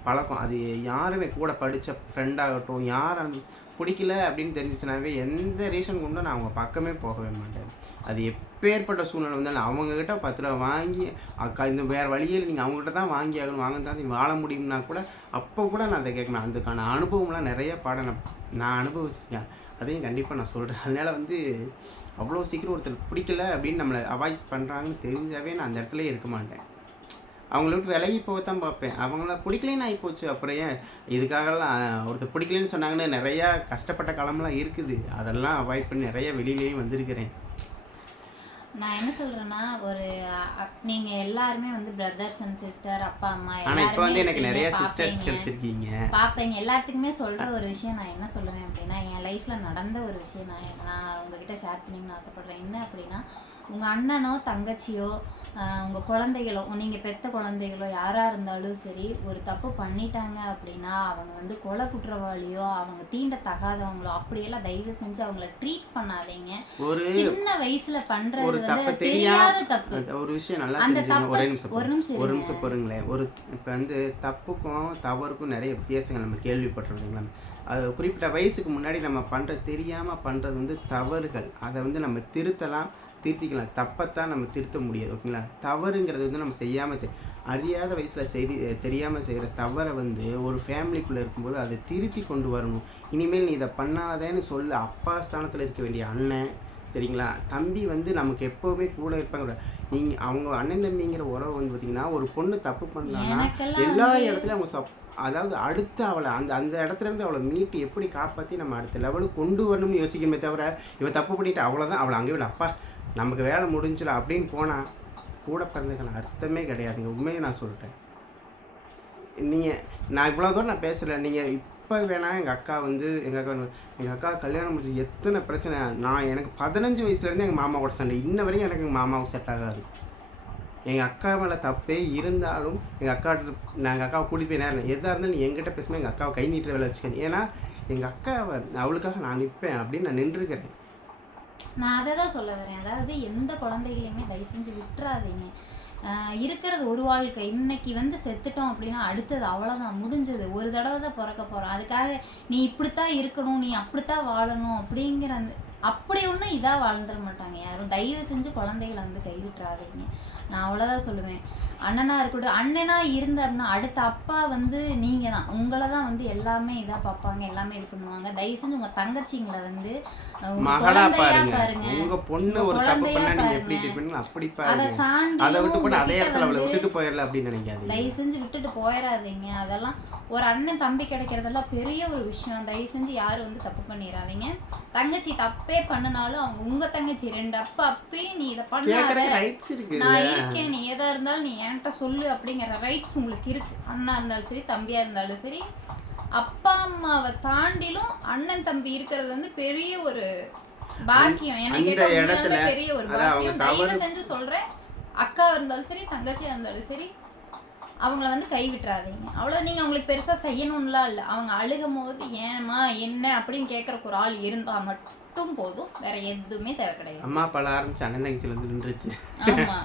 பழக்கம். அது யாருமே கூட படித்த ஃப்ரெண்டாகட்டும், யாரும் பிடிக்கல அப்படின்னு தெரிஞ்சிச்சுனாவே எந்த ரீசன் கொண்டும் நான் அவங்க பக்கமே போகவே மாட்டேன். அது எப்பேற்பட்ட சூழ்நிலை வந்தாலும் அவங்கக்கிட்ட 10 ரூபா வாங்கி அக்கா இந்த வேறு வழியில் நீங்கள் அவங்ககிட்ட தான் வாங்கி ஆகணும், வாங்க தான் நீங்கள் வாழ முடியும்னா கூட அப்போ கூட நான் அதை கேட்கணும். அதுக்கான அனுபவம்லாம் நிறைய பாடம் நான் அனுபவிச்சிருக்கேன். அதையும் கண்டிப்பாக நான் சொல்கிறேன். அதனால் வந்து அவ்வளோ சீக்கிரம் ஒருத்தர் பிடிக்கல அப்படின்னு நம்மளை அவாய்ட் பண்ணுறாங்கன்னு தெரிஞ்சாவே நான் அந்த இடத்துலயே இருக்க மாட்டேன். அவங்கள விட்டு விலகி போகத்தான் பார்ப்பேன். அவங்கள பிடிக்கலன்னு ஆகிப்போச்சு, அப்புறம் ஏன் இதுக்காகலாம் ஒருத்தர் பிடிக்கலன்னு சொன்னாங்கன்னு நிறையா கஷ்டப்பட்ட காலம்லாம் இருக்குது. அதெல்லாம் அவாய்ட் பண்ணி நிறைய வெளியிலேயும் வந்திருக்கிறேன். நான் என்ன சொல்றேன்னா, ஒரு நீங்க எல்லாருமே வந்து பிரதர்ஸ் அண்ட் சிஸ்டர், அப்பா அம்மா ஆனால் இப்போ வந்து எனக்கு எல்லாருமே நிறைய இருப்பீங்க, சிஸ்டர்ஸ் கிடைச்சிருக்கீங்க. பார்ப்பீங்க. எல்லாத்துக்குமே சொல்ற ஒரு விஷயம் நான் என்ன சொல்லுவேன் அப்படின்னா, என் லைஃப்ல நடந்த ஒரு விஷயம் நான் உங்ககிட்ட ஷேர் பண்ணிக்கணும்னு ஆசைப்படுறேன். என்ன அப்படின்னா, உங்க அண்ணனோ தங்கச்சியோ உங்க குழந்தைகளோ, நீங்க பெத்த குழந்தைகளோ யாரா இருந்தாலும் சரி, ஒரு தப்பு பண்ணிட்டாங்க அப்படின்னா அவங்க வந்து கொலை குற்றவாளியோ, அவங்க தீண்டத்தகாதவங்களோ அப்படியெல்லாம் தயவு செஞ்சு அவங்கள ட்ரீட் பண்ணாதீங்க. ஒரு சின்ன வயசுல பண்றது ஒரு தப்பு வந்து தெரியாத தப்பு. ஒரு விஷயம் நல்லா அந்த தெரிஞ்சுங்க. தப்பு ஒரே நிமிஷம் ஒரு நிமிஷம் ஒரு இருங்க. நிமிஷம் பொறுங்களேன். இப்போ வந்து தப்புக்கும் தவறுக்கும் நிறைய வித்தியாசங்கள் நம்ம கேள்விப்பட்டிருந்தீங்களா? அது குறிப்பிட்ட வயசுக்கு முன்னாடி நம்ம தெரியாமல் பண்ணுறது வந்து தவறுகள். அதை வந்து நம்ம திருத்திக்கலாம். தப்பத்தான் நம்ம திருத்த முடியாது, ஓகேங்களா? தவறுங்கிறது வந்து நம்ம செய்யாமல் அறியாத வயசில் தெரியாமல் செய்கிற தவறை வந்து ஒரு ஃபேமிலிக்குள்ளே இருக்கும்போது அதை திருத்தி கொண்டு வரணும். இனிமேல் நீ இதை பண்ணாதேன்னு சொல்ல அப்பா ஸ்தானத்தில் இருக்க வேண்டிய அண்ணன், சரிங்களா, தம்பி வந்து நமக்கு எப்போவுமே கூட இருப்பாங்க. நீங்கள் அவங்க அண்ணன் தம்பிங்கிற உறவு வந்து பார்த்திங்கன்னா, ஒரு பொண்ணு தப்பு பண்ணலான்னா எனக்கெல்லாம் எல்லா வந்து இடத்துலையும் அவங்க அதாவது அடுத்து அவளை அந்த இடத்துலேருந்து அவளை மீட்டு எப்படி காப்பாற்றி நம்ம அடுத்த லெவலுக்கு கொண்டு வரணும்னு யோசிக்கணுமே தவிர, இவள் தப்பு பண்ணிவிட்டு அவ்வளோதான் அவளை அங்கே விட அப்பா நமக்கு வேலை முடிஞ்சிடும் அப்படின்னு போனால் கூட பிறந்ததுக்கான அர்த்தமே கிடையாதுங்க. உண்மையை நான் சொல்கிறேன். நான் இவ்வளோ தூரம் நான் பேசுகிறேன். நீங்கள் இப்போ வேணால் எங்கள் அக்கா கல்யாணம் முடிஞ்சு எத்தனை பிரச்சனை. எனக்கு 15 வயசுலேருந்து எங்கள் மாமா கூட சண்டை. இன்ன வரைக்கும் எனக்கு எங்கள் மாமாவுக்கு செட் ஆகாது. எங்கள் அக்கா மேலே தப்பே இருந்தாலும் எங்கள் அக்காவை கூட்டிகிட்டு போய் நேரம் எதாக இருந்தாலும் நீ என்கிட்ட பேசும்போது எங்கள் அக்காவை கை நீட்டுற வேலை வச்சுக்கணும். ஏன்னா எங்கள் அக்காவை அவளுக்காக நான் நிற்பேன் அப்படின்னு நான் நின்றுருக்கிறேன். நான் அதை தான் சொல்ல வரேன். அதாவது எந்த குழந்தைகளையுமே தயவு செஞ்சு விட்டுறாதீங்க. இருக்கிறது ஒரு வாழ்க்கை. இன்னைக்கு வந்து செத்துட்டோம் அப்படின்னா அடுத்தது அவ்வளோதான், முடிஞ்சது. ஒரு தடவை தான் பிறக்க போகிறோம். அதுக்காக நீ இப்படித்தான் இருக்கணும், நீ அப்படித்தான் வாழணும் அப்படிங்கிற அப்படி ஒன்றும் இதாக வாழ்ந்துட மாட்டாங்க யாரும். தயவு செஞ்சு குழந்தைகளை வந்து கைவிட்டுறாதீங்க. நான் அவ்வளோதான் சொல்லுவேன். அண்ணனா இருக்கட்டும், அண்ணனா இருந்தாருன்னா அடுத்த அப்பா வந்து நீங்கள் தான். உங்களை தான் வந்து எல்லாமே இதாக பார்ப்பாங்க, எல்லாமே இது பண்ணுவாங்க. தயவு செஞ்சு உங்கள் தங்கச்சிங்களை வந்து மகளா குழந்தையா பாருங்க. உங்க பொண்ணு ஒரு தப்பு பண்ணா நீங்க எப்படி ட்ரீட் அப்படி அதை பாருங்க. தாண்டி அதை விட்டு கூட அதே இடத்துல அவளை வந்து விட்டுட்டு போயிடல அப்படின்னு நினைக்காதீங்க. தயவு செஞ்சு விட்டுட்டு போயிடாதீங்க. அதெல்லாம் ஒரு அண்ணன் தம்பி கிடைக்கிறதெல்லாம் பெரிய ஒரு விஷயம். தயவு செஞ்சு யாரும் வந்து தப்பு பண்ணிடாதீங்க. தங்கச்சி தப்பே பண்ணினாலும் அவங்க உங்க தங்கச்சி 2 அப்பா அப்பே நீ இதை பண்ணாத, ரைட்ஸ் இருக்கு. நான் இருக்கேன், நீ எதா இருந்தாலும் நீ என்கிட்ட சொல்லு அப்படிங்கிற ரைட்ஸ் உங்களுக்கு இருக்கு. அண்ணா இருந்தாலும் சரி, தம்பியா இருந்தாலும் சரி. அப்பா அம்மாவை தாண்டிலும் அண்ணன் தம்பி இருக்கிறது வந்து பெரிய ஒரு பாக்கியம். எனக்கு கேட்ட பெரிய ஒரு பாக்கியம். தயவு செஞ்சு சொல்றேன், அக்கா இருந்தாலும் சரி, தங்கச்சியா இருந்தாலும் சரி, அவங்கள வந்து கை விட்டுறாதீங்க. அவ்வளோ. நீங்கள் அவங்களுக்கு பெருசாக செய்யணும்லாம் இல்லை. அவங்க அழுகும் போது ஏமா என்ன அப்படின்னு கேட்குறக்கு ஒரு ஆள் இருந்தால் மட்டும் போதும், வேற எதுவுமே தேவை கிடையாது. அம்மா அப்பால ஆரம்பிச்சு அண்ணன் தங்கச்சியில் வந்து நின்றுச்சு. ஆமா.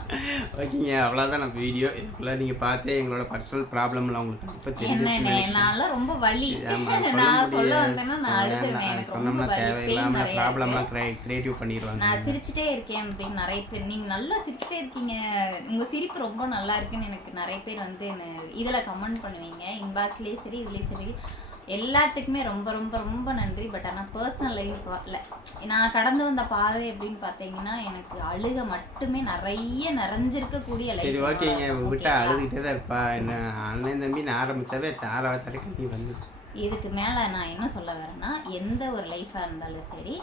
ஓகேங்க, அவ்வளோதான் நம்ம வீடியோ. இதுக்குள்ளே நீங்கள் பார்த்தே எங்களோட பர்சனல் ப்ராப்ளம்லாம் உங்களுக்கு கண்டிப்பாக தெரிஞ்சிருக்குன்னு நான்லாம் ரொம்ப வலி. நினைக்கிறேன். நான் சொல்ல வந்தேன்னா நான் அழுதுருவேன். எனக்கு ரொம்ப சொன்னோம்னா வலி, பெயின் தேவையில்லாமல் நிறைய ப்ராப்ளம்லாம் கிரியேட்டிவ் பண்ணிடுவாங்க. நான் சிரிச்சுட்டே இருக்கேன் அப்படின்னு நிறைய பேர், நீங்கள் நல்லா சிரிச்சுட்டே இருக்கீங்க, உங்கள் சிரிப்பு ரொம்ப நல்லா இருக்குன்னு எனக்கு நிறைய பேர் வந்து இதில் கமெண்ட் பண்ணுவீங்க, இன்பாக்ஸ்லேயே சரி இதுலேயும் சரி. எல்லாத்துக்குமே ரொம்ப ரொம்ப ரொம்ப நன்றி. பட் ஆனால் பர்சனல் லைஃப் இல்லை, நான் கடந்து வந்த பாதை எப்படின்னு பார்த்தீங்கன்னா எனக்கு அழுக மட்டுமே நிறைஞ்சிருக்கக்கூடிய சரி லைஃப். ஓகேங்க, விட்டா அழுதுகிட்டே தான் இருப்பா. என்ன அண்ணன் தம்பின்னு ஆரம்பித்தாவே தாராவத்தாரே நீ வந்து இதுக்கு மேலே நான் என்ன சொல்ல வரேன்னா, எந்த ஒரு லைஃபாக இருந்தாலும் சரி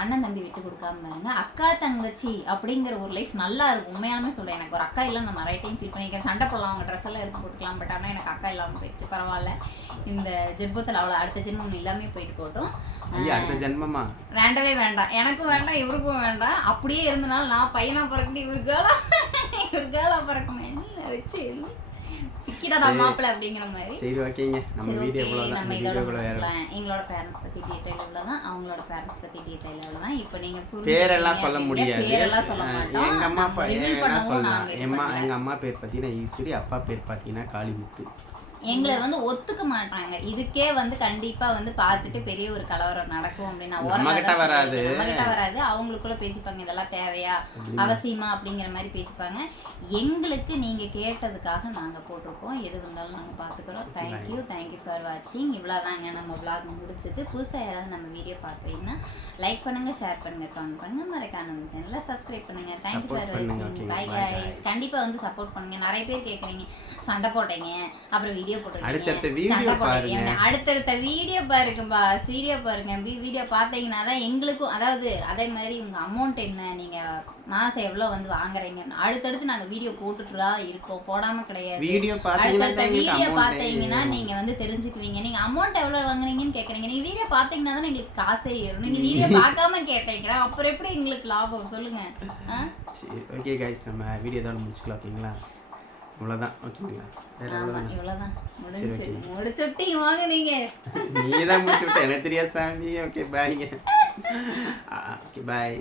அண்ணன் தம்பி விட்டு கொடுக்காம இருங்க. அக்கா தங்கச்சி அப்படிங்கிற ஒரு லைஃப் நல்லா இருக்கும். உண்மையாலுமே சொல்கிறேன், எனக்கு ஒரு அக்கா இல்லை, நான் நிறைய டைம் ஃபீல் பண்ணியிருக்கேன். சண்டை போடலாம், அவங்க ட்ரெஸ் எல்லாம் எடுத்து போட்டுக்கலாம், பட் ஆனால் எனக்கு அக்கா இல்லாமல் போயிடுச்சு. பரவாயில்ல, இந்த ஜென்மத்தில் அவ்வளோ அடுத்த ஜென்மம் எல்லாமே போயிட்டு போட்டோம். அடுத்த ஜென்மமா வேண்டவே வேண்டாம், எனக்கும் வேண்டாம் இவருக்கும் வேண்டாம். அப்படியே இருந்தனால நான் பையனாக பிறக்கணும், இவர் கேர்ளாக பிறக்கணும், என்ன வச்சு சிக்கிடாடா மாப்பிள்ள அப்படிங்கிற மாதிரி. சரி ஓகேங்க, நம்ம வீடியோ இவ்வளவுதான். நம்ம இதோட முடிச்சுக்கலாம். எங்களோட பேரண்ட்ஸ் பத்தி டீடைல் இவ்வளவுதான், அவங்களோட பேரண்ட்ஸ் பத்தி டீடைல் இவ்வளவுதான். இப்போ நீங்க பேரெல்லாம் சொல்ல முடியாது, பேரெல்லாம் சொல்ல மாட்டோம். எங்க அம்மா அப்பா ரிவீல் பண்ணவும் நாங்க எங்க அம்மா பேர் பார்த்தீங்கன்னா ஈஸ்வரி, அப்பா பேர் பார்த்தீங்கன்னா காளிமுத்து. எங்களை வந்து ஒத்துக்க மாட்டாங்க. இதுக்கே வந்து கண்டிப்பா வந்து பார்த்துட்டு பெரிய ஒரு கலவரம் நடக்கும் அப்படின்னு நம்ம கிட்ட வராது. அவங்களுக்குள்ள பேசிப்பாங்க, இதெல்லாம் தேவையா அவசியமா அப்படிங்கிற மாதிரி பேசிப்பாங்க. எங்களுக்கு நீங்க கேட்டதுக்காக நாங்க போட்டிருக்கோம், எது வந்தாலும் நாங்க பாத்துக்கிறோம். தேங்க்யூ ஃபார் வாட்சிங். இவ்வளவுதாங்க நம்ம vlog முடிச்சது. புதுசா யாராவது நம்ம வீடியோ பார்க்குறீங்கன்னா லைக் பண்ணுங்க, ஷேர் பண்ணுங்க, கமெண்ட் பண்ணுங்க, மறக்காம நம்ம சேனலை சப்ஸ்கிரைப் பண்ணுங்க. தேங்க்யூ ஃபார் வாட்சிங். By guys. கண்டிப்பா வந்து சப்போர்ட் பண்ணுங்க. நிறைய பேர் கேக்குறீங்க, சண்டை போட்டீங்க அப்புறம் வீடியோ போட்டுருக்கீங்க, அடுத்தடுத்த வீடியோ பாருங்கப்பா, வீடியோ பாருங்க. வீடியோ பார்த்தீங்கன்னா தான் எங்களுக்கும், அதாவது அதே மாதிரி உங்க அமௌண்ட் என்ன, நீங்க மாசம் எவ்வளவு வந்து வாங்குறீங்க, அடுத்தடுத்து நாங்க வீடியோ போட்டுட்டு தான் இருக்கோம், போடாம கிடையாது. அடுத்தடுத்த வீடியோ பார்த்தீங்கன்னா நீங்க வந்து தெரிஞ்சுக்குவீங்க. நீங்க அமௌண்ட் எவ்வளவு வாங்குறீங்கன்னு கேக்குறீங்க, நீங்க வீடியோ பார்த்தீங்கன்னா தான் எங்களுக்கு காசே ஏறும். நீங்க வீடியோ பார்க்காம கேட்டீங்க, அப்புறம் எப்படி எங்களுக்கு லாபம் சொல்லுங்க? ஓகே கைஸ், நம்ம வீடியோ தான் முடிச்சுக்கலாம். ஓகேங்களா, இவ்வளோதான். ஓகேங்களா, இவ்வளோதான் முடிச்சுட்டீங்க. வாங்க, நீங்க தான் முடிச்சு விட்ட, எனக்கு தெரியாது சாமி. ஓகே பாய்ங்க. Okay bye.